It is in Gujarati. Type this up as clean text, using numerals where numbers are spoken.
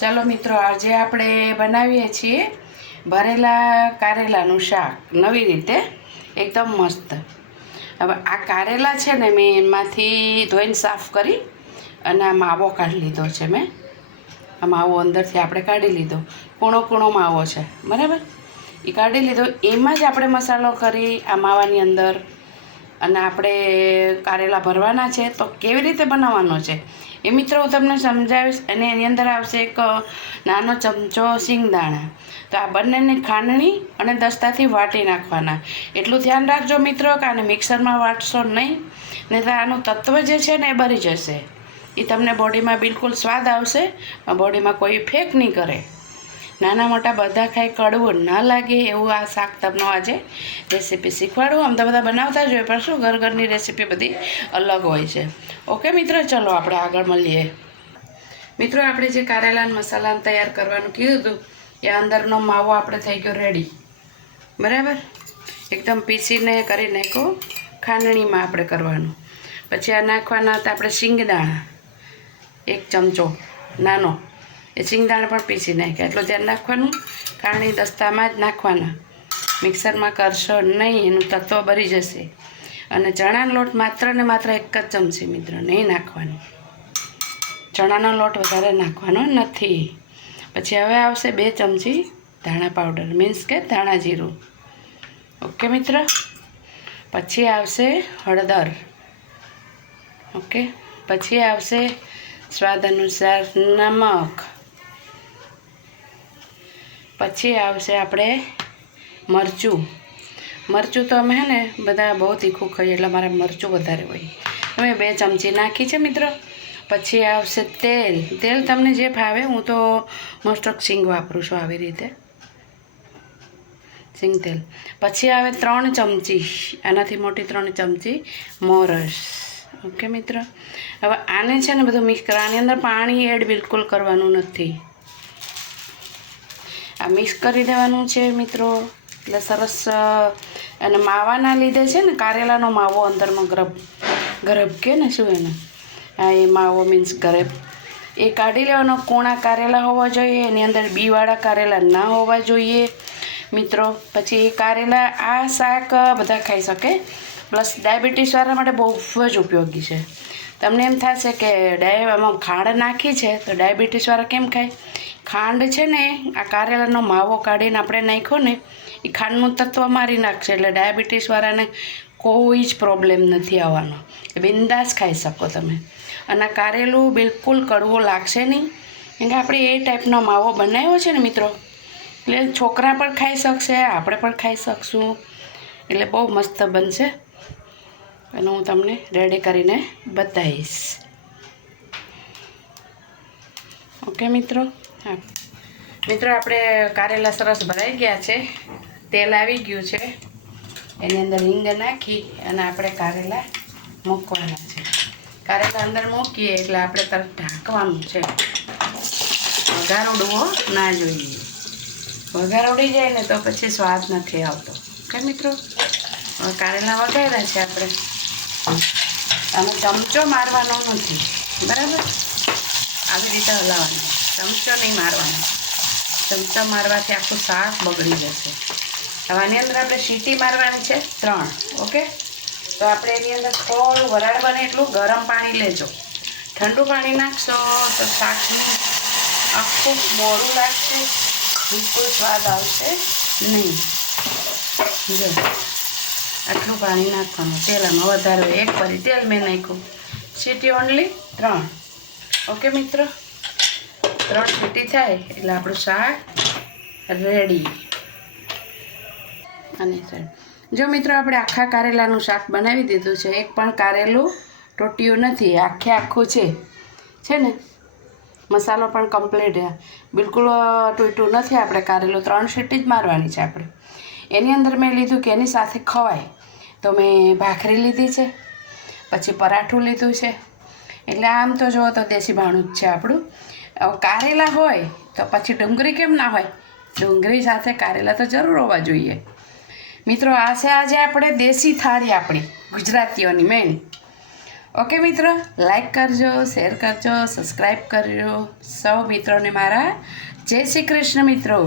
ચાલો મિત્રો, આજે આપણે બનાવીએ છીએ ભરેલા કારેલાનું શાક નવી રીતે, એકદમ મસ્ત. હવે આ કારેલા છે ને, મેં એમાંથી ધોઈને સાફ કરી અને આ માવો કાઢી લીધો છે. મેં આ માવો અંદરથી આપણે કાઢી લીધો, કૂણો કૂણો માવો છે, બરાબર. એ કાઢી લીધો. એમાં જ આપણે મસાલો કરી આ માવાની અંદર, અને આપણે કારેલા ભરવાના છે. તો કેવી રીતે બનાવવાનો છે એ મિત્રો હું તમને સમજાવીશ. અને એની અંદર આવશે એક નાનો ચમચો સિંગદાણા. તો આ બંનેને ખાંડણી અને દસ્તાથી વાટી નાખવાના. એટલું ધ્યાન રાખજો મિત્રો કે આને મિક્સરમાં વાટશો નહીં, નહીં તો આનું તત્વ જે છે ને એ બળી જશે. એ તમને બોડીમાં બિલકુલ સ્વાદ આવશે, બોડીમાં કોઈ ઇફેક્ટ નહીં કરે. નાના મોટા બધા ખાઈ કડવું ના લાગે એવું આ શાક તમને આજે રેસીપી શીખવાડું. આમ તો બધા બનાવતા જ હોય, પણ શું ઘરની રેસીપી બધી અલગ હોય છે. ઓકે મિત્રો, ચલો આપણે આગળ મળીએ. મિત્રો, આપણે જે કારેલાના મસાલાને તૈયાર કરવાનું કીધું હતું એ અંદરનો માવો આપણે થઈ ગયો રેડી, બરાબર. એકદમ પીસીને કરી નાખ્યો. ખાંડણીમાં આપણે કરવાનું. પછી આ નાખવાના હતા આપણે સિંગદાણા, 1 ચમચો નાનો. એ સિંગદાણા પણ પીસી નાખ્યા. એટલું ધ્યાન નાખવાનું. ખાંડણી દસ્તામાં જ નાખવાના, મિક્સરમાં કરશો નહીં, એનું તત્વ બળી જશે. અને ચણાનો લોટ માત્ર ને માત્ર 1 જ ચમચી મિત્રો, નહીં નાખવાનો. ચણાનો લોટ વધારે નાખવાનો નથી. પછી હવે આવશે 2 ચમચી ધાણા પાવડર, મીન્સ કે ધાણા જીરું. ઓકે મિત્ર. પછી આવશે હળદર. ઓકે. પછી આવશે સ્વાદ અનુસાર નમક. પછી આવશે આપણે મરચું. મરચું તો અમે ને બધા બહુ તીખું ખાઈએ, એટલે મારે મરચું વધારે હોય. અમે 2 ચમચી નાખી છે મિત્રો. પછી આવશે તેલ. તેલ તમને જે ભાવે, હું તો મોસ્ટ ઓફ સિંગ વાપરું છું આવી રીતે, સિંગ તેલ. પછી આવે 3 ચમચી, આનાથી મોટી 3 ચમચી મોરસ. ઓકે મિત્ર. હવે આને છે ને બધું મિક્સ કરવા. આની અંદર પાણી એડ બિલકુલ કરવાનું નથી. આ મિક્સ કરી દેવાનું છે મિત્રો. એટલે સરસ. અને માવાના લીધે છે ને, કારેલાનો માવો અંદરનો ગરબ કે ને શું એને, હા એ માવો મીન્સ ગરબ, એ કાઢી લેવાનો. કૂણા કારેલા હોવા જોઈએ, એની અંદર બીવાળા કારેલા ના હોવા જોઈએ મિત્રો. પછી એ કારેલા, આ શાક બધા ખાઈ શકે, પ્લસ ડાયાબિટીસવાળા માટે બહુ જ ઉપયોગી છે. તમને એમ થશે કે આમાં ખાંડ નાખી છે તો ડાયાબિટીસવાળા કેમ ખાય? ખાંડ છે ને, આ કારેલાનો માવો કાઢીને આપણે નાખ્યો ને, એ ખાંડનું તત્વ મારી નાખશે. એટલે ડાયાબિટીસવાળાને કોઈ જ પ્રોબ્લેમ નથી આવવાનો. બિંદાસ ખાઈ શકો તમે. અને આ કારેલું બિલકુલ કડવું લાગશે નહીં, કેમ કે આપણે એ ટાઈપનો માવો બનાવ્યો છે ને મિત્રો, એટલે છોકરા પણ ખાઈ શકશે, આપણે પણ ખાઈ શકશું. એટલે બહુ મસ્ત બનશે. અને હું તમને રેડી કરીને બતાવીશ. ઓકે મિત્રો. હા મિત્રો, આપણે કારેલા સરસ ભરાઈ ગયા છે, તેલ આવી ગયું છે. એની અંદર હિંગ નાખી અને આપણે કારેલા મૂકવાના છે. કારેલા અંદર મૂકીએ એટલે આપણે તરત ઢાંકવાનું છે. વઘાર ઉડવો ના જોઈએ. વઘાર ઉડી જાય ને તો પછી સ્વાદ નથી આવતો. ઓકે મિત્રો. હવે કારેલા વઘાર્યા છે આપણે. આનો ચમચો મારવાનો નથી, બરાબર. આવી રીતે હલાવવાનો, ચમચો નહીં મારવાનો. ચમચો મારવાથી આખું શાક બગડી જશે. હવે આની અંદર આપણે સીટી મારવાની છે 3. ઓકે. તો આપણે એની અંદર થોડું વરાળ બને એટલું ગરમ પાણી લેજો. ઠંડુ પાણી નાખશો તો શાકનું આખું મોડું લાગશે, બિલકુલ સ્વાદ આવશે નહીં. જો આટલું પાણી નાખવાનું. તેલ આમાં વધારે હોય, 1 ભરી તેલ મેં નાખ્યું. City only 3. ઓકે મિત્રો. 3 સીટી થાય એટલે આપણું શાક રેડી. અને જો મિત્રો, આપણે આખા કારેલાનું શાક બનાવી દીધું છે. એક પણ કારેલું ટોટિયું નથી, આખું છે ને. મસાલો પણ કમ્પ્લીટ, બિલકુલ ટૂટ્યું નથી. આપણે કારેલું 3 સીટી જ મારવાની છે આપણે. એની અંદર મેં લીધું કે એની સાથે ખવાય, તો મેં ભાખરી લીધી છે, પછી પરાઠું લીધું છે. એટલે આમ તો જુઓ તો દેશી ભાણું જ છે આપણું. કારેલા હોય તો પછી ડુંગળી કેમ ના હોય? ડુંગળી સાથે કારેલા તો જરૂર હોવા જોઈએ મિત્રો. આ છે આજે આપણે દેશી થાળી, આપણી ગુજરાતીઓની મેન. ઓકે મિત્રો, લાઈક કરજો, શેર કરજો, સબસ્ક્રાઈબ કરજો. સૌ મિત્રોને મારા જય શ્રી કૃષ્ણ મિત્રો.